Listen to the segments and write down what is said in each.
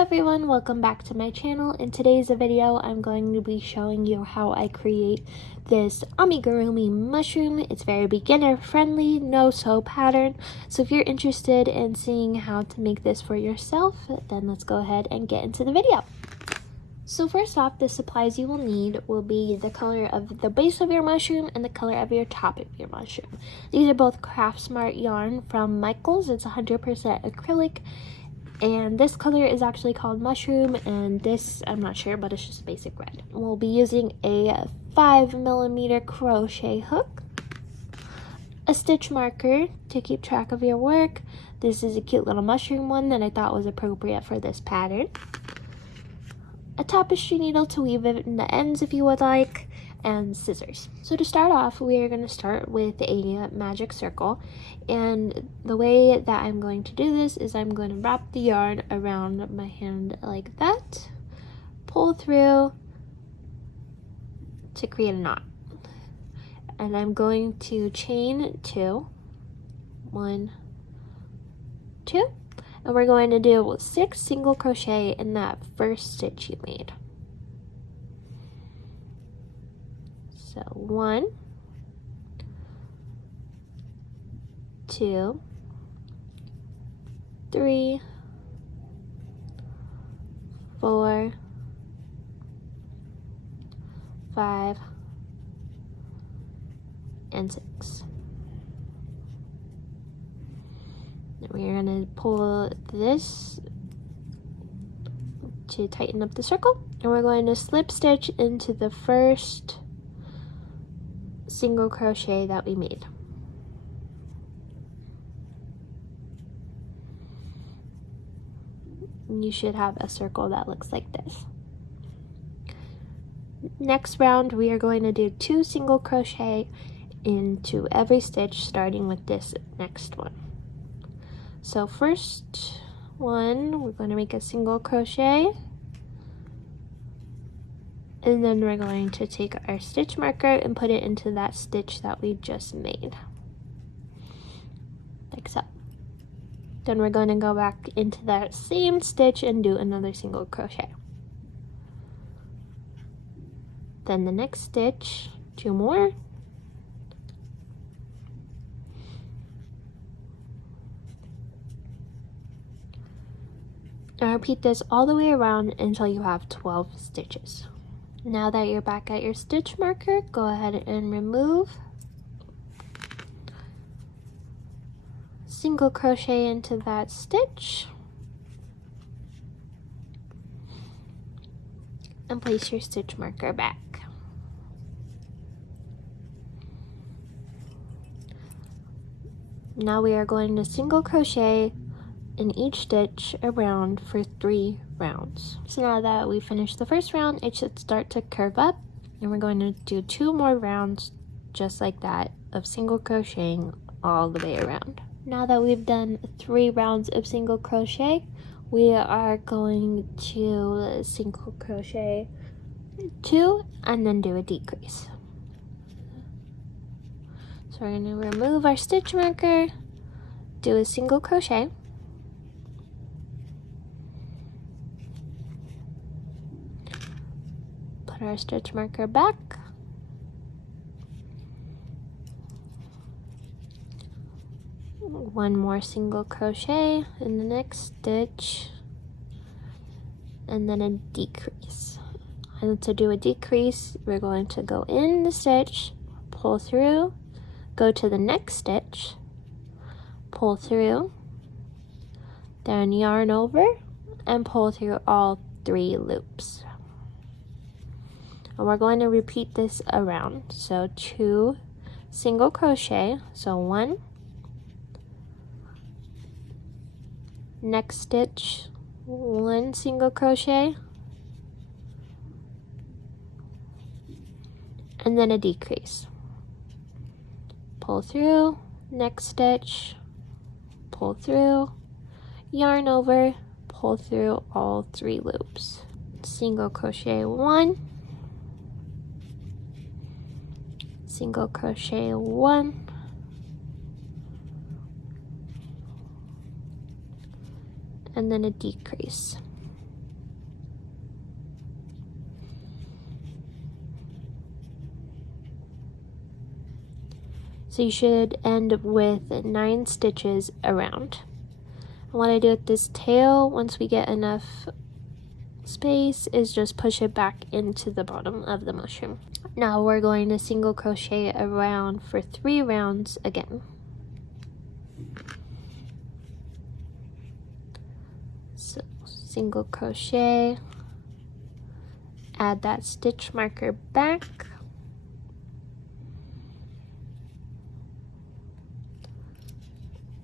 Hello everyone, welcome back to my channel. In today's video, I'm going to be showing you how I create this amigurumi mushroom. It's very beginner friendly, no sew pattern. So if you're interested in seeing how to make this for yourself, then let's go ahead and get into the video. So first off, the supplies you will need will be the color of the base of your mushroom and the color of your top of your mushroom. These are both Craft Smart yarn from Michaels. It's 100% acrylic. And this color is actually called Mushroom, and this, I'm not sure, but it's just basic red. We'll be using a 5mm crochet hook, a stitch marker to keep track of your work. This is a cute little mushroom one that I thought was appropriate for this pattern. A tapestry needle to weave it in the ends if you would like, and scissors. So to start off, we are going to start with a magic circle, and the way that I'm going to do this is I'm going to wrap the yarn around my hand like that, pull through to create a knot, and I'm going to chain 2, 1, 2, and we're going to do 6 single crochet in that first stitch you made. So 1, 2, 3, 4, 5, and 6. We're going to pull this to tighten up the circle, and we're going to slip stitch into the first single crochet that we made. And you should have a circle that looks like this. Next round, we are going to do 2 single crochet into every stitch, starting with this next one. So first one, we're going to make a single crochet, and then we're going to take our stitch marker and put it into that stitch that we just made, like so. Then we're going to go back into that same stitch and do another single crochet. Then the next stitch, 2 more. And repeat this all the way around until you have 12 stitches. Now that you're back at your stitch marker, go ahead and remove, single crochet into that stitch, and place your stitch marker back. Now we are going to single crochet in each stitch around for 3 rounds. So now that we finished the first round, it should start to curve up, and we're going to do 2 more rounds just like that of single crocheting all the way around. Now that we've done 3 rounds of single crochet, we are going to single crochet 2 and then do a decrease. So we're going to remove our stitch marker, do a single crochet, put our stitch marker back, one more single crochet in the next stitch, and then a decrease. And to do a decrease, we're going to go in the stitch, pull through, go to the next stitch, pull through, then yarn over, and pull through all 3 loops. And we're going to repeat this around. So 2 single crochet, so 1, next stitch, 1 single crochet, and then a decrease. Pull through, next stitch, pull through, yarn over, pull through all 3 loops. Single crochet 1, single crochet 1, and then a decrease. So you should end with 9 stitches around. And what I do with this tail, once we get enough space, is just push it back into the bottom of the mushroom. Now we're going to single crochet around for 3 rounds again. So single crochet, add that stitch marker back,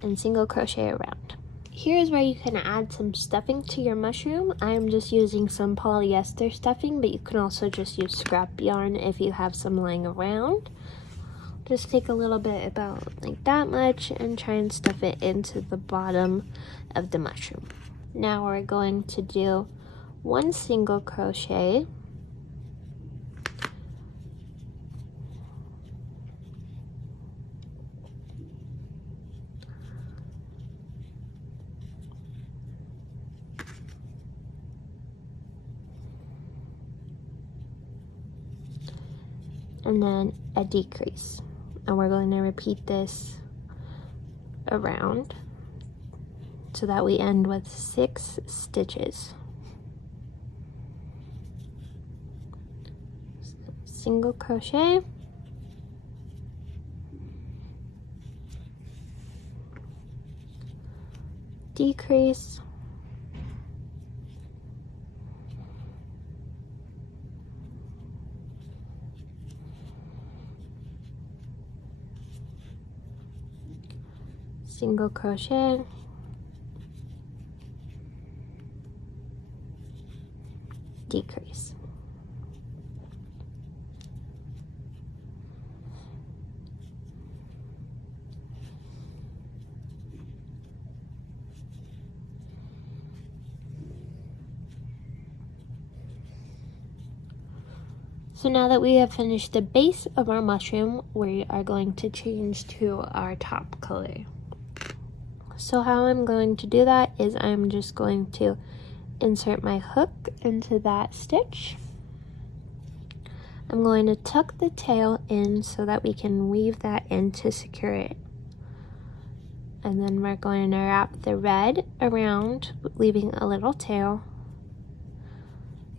and single crochet around. Here's where you can add some stuffing to your mushroom. I'm just using some polyester stuffing, but you can also just use scrap yarn if you have some lying around. Just take a little bit, about like that much, and try and stuff it into the bottom of the mushroom. Now we're going to do 1 single crochet, and then a decrease, and we're going to repeat this around so that we end with 6 stitches. Single crochet, decrease, single crochet, decrease. So now that we have finished the base of our mushroom, we are going to change to our top color. So how I'm going to do that is I'm just going to insert my hook into that stitch. I'm going to tuck the tail in so that we can weave that in to secure it. And then we're going to wrap the red around, leaving a little tail.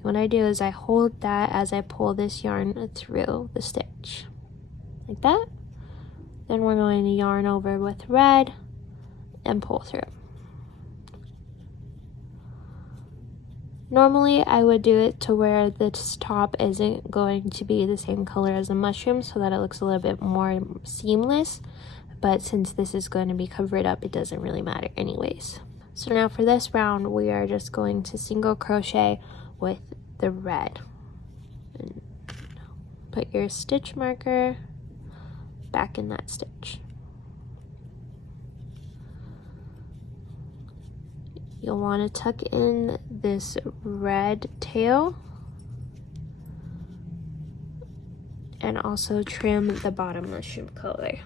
What I do is I hold that as I pull this yarn through the stitch, like that. Then we're going to yarn over with red and pull through. Normally I would do it to where this top isn't going to be the same color as the mushroom so that it looks a little bit more seamless, but since this is going to be covered up, it doesn't really matter anyways. So now for this round, we are just going to single crochet with the red. And put your stitch marker back in that stitch. You'll want to tuck in this red tail and also trim the bottom mushroom color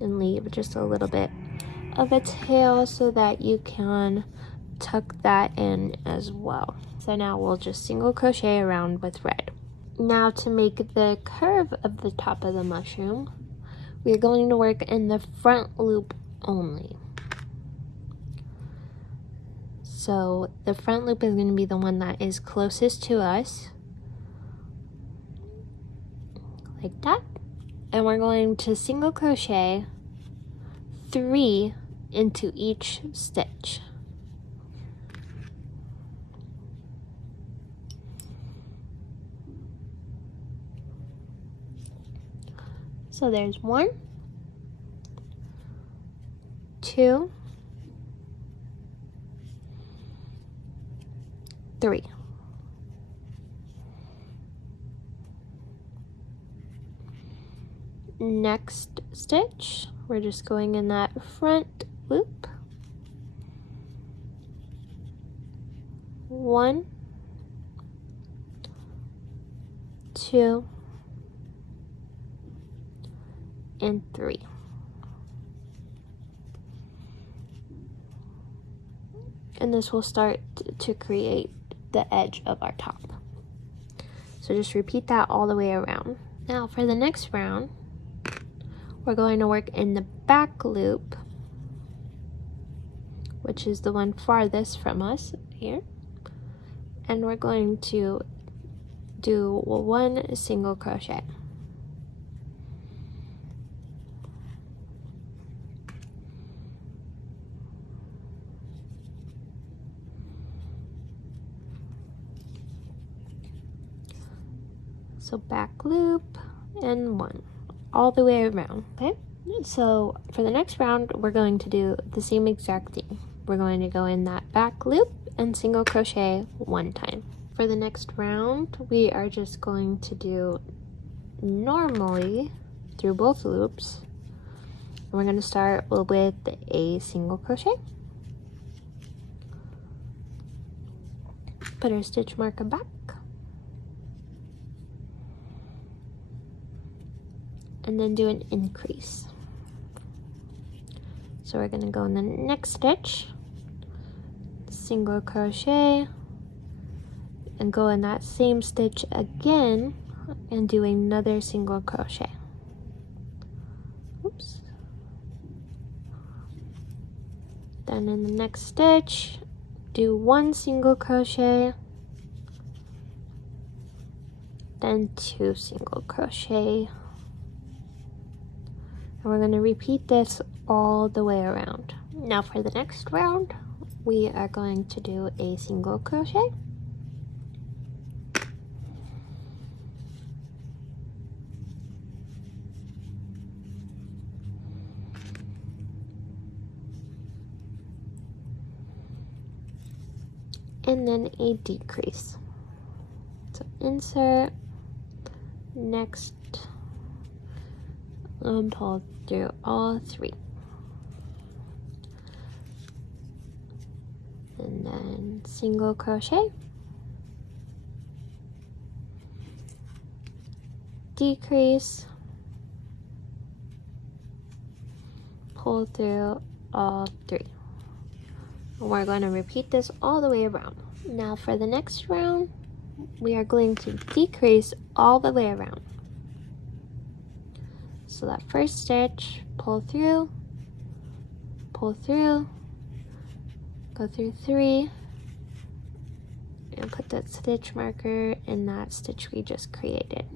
and leave just a little bit of a tail so that you can tuck that in as well. So now we'll just single crochet around with red. Now to make the curve of the top of the mushroom, we're going to work in the front loop only. So the front loop is going to be the one that is closest to us, like that. And we're going to single crochet 3 into each stitch. So there's 1, 2, 3. Next stitch, we're just going in that front loop. 1, 2, and 3. And this will start to create the edge of our top. So just repeat that all the way around. Now for the next round, we're going to work in the back loop, which is the one farthest from us here, and we're going to do 1 single crochet. So back loop and 1 all the way around. Okay, so for the next round we're going to do the same exact thing. We're going to go in that back loop and single crochet 1 time. For the next round we are just going to do normally through both loops, and we're going to start with a single crochet, put our stitch marker back, and then do an increase. So we're going to go in the next stitch, single crochet, and go in that same stitch again and do another single crochet. Oops. Then in the next stitch, do 1 single crochet, then 2 single crochet. And we're going to repeat this all the way around. Now for the next round, we are going to do a single crochet, and then a decrease. So insert, next, pull through all 3, and then single crochet, decrease, pull through all 3. And we're going to repeat this all the way around. Now for the next round, we are going to decrease all the way around. So that first stitch, pull through, go through 3, and put that stitch marker in that stitch we just created.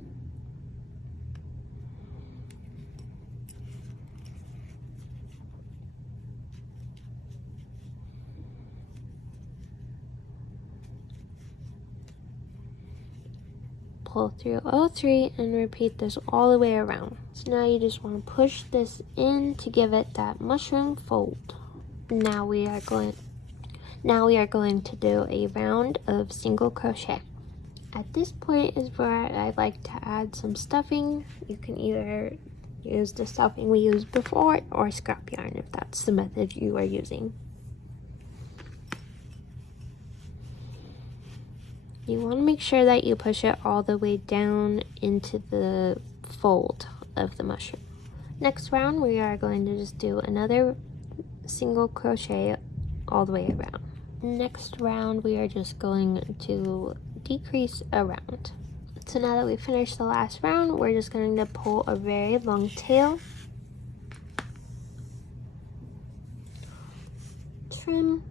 Pull through all 3 and repeat this all the way around. So now you just want to push this in to give it that mushroom fold. Now we are going to do a round of single crochet. At this point is where I like to add some stuffing. You can either use the stuffing we used before or scrap yarn if that's the method you are using. You want to make sure that you push it all the way down into the fold of the mushroom. Next round we are going to just do another single crochet all the way around. Next round we are just going to decrease around. So now that we finished the last round, we're just going to pull a very long tail, trim,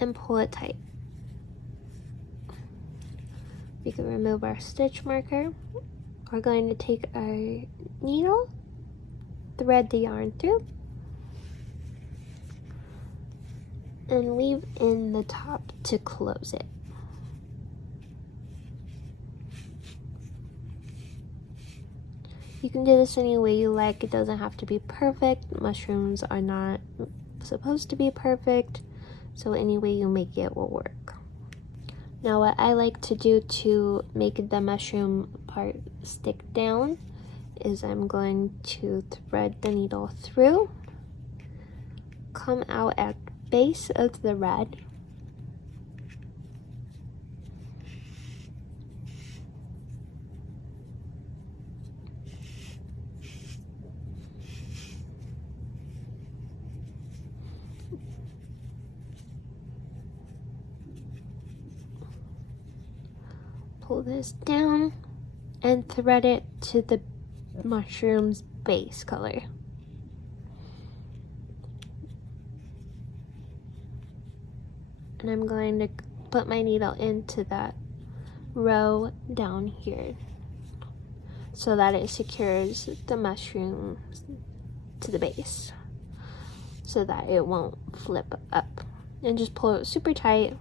and pull it tight. We can remove our stitch marker. We're going to take our needle, thread the yarn through, and leave in the top to close it. You can do this any way you like. It doesn't have to be perfect. Mushrooms are not supposed to be perfect, so any way you make it will work. Now what I like to do to make the mushroom part stick down is I'm going to thread the needle through, come out at the base of the red, pull this down and thread it to the mushroom's base color. And I'm going to put my needle into that row down here so that it secures the mushroom to the base so that it won't flip up. And just pull it super tight.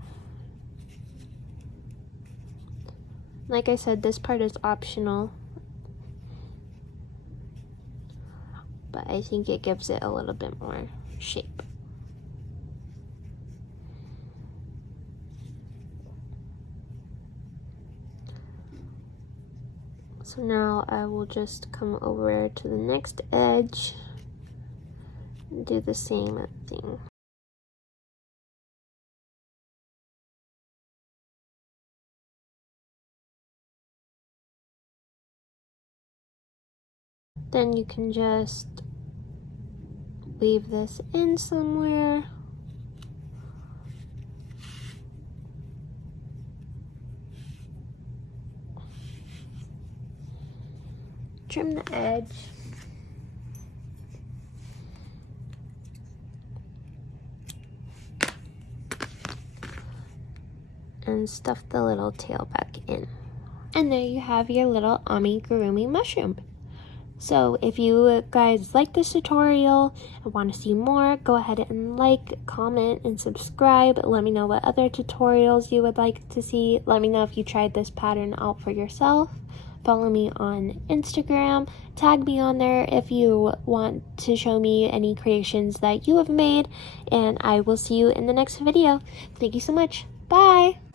Like I said, this part is optional, but I think it gives it a little bit more shape. So now I will just come over to the next edge and do the same thing. Then you can just weave this in somewhere. Trim the edge. And stuff the little tail back in. And there you have your little amigurumi mushroom. So if you guys like this tutorial and want to see more, go ahead and like, comment, and subscribe. Let me know what other tutorials you would like to see. Let me know if you tried this pattern out for yourself. Follow me on Instagram. Tag me on there if you want to show me any creations that you have made. And I will see you in the next video. Thank you so much. Bye!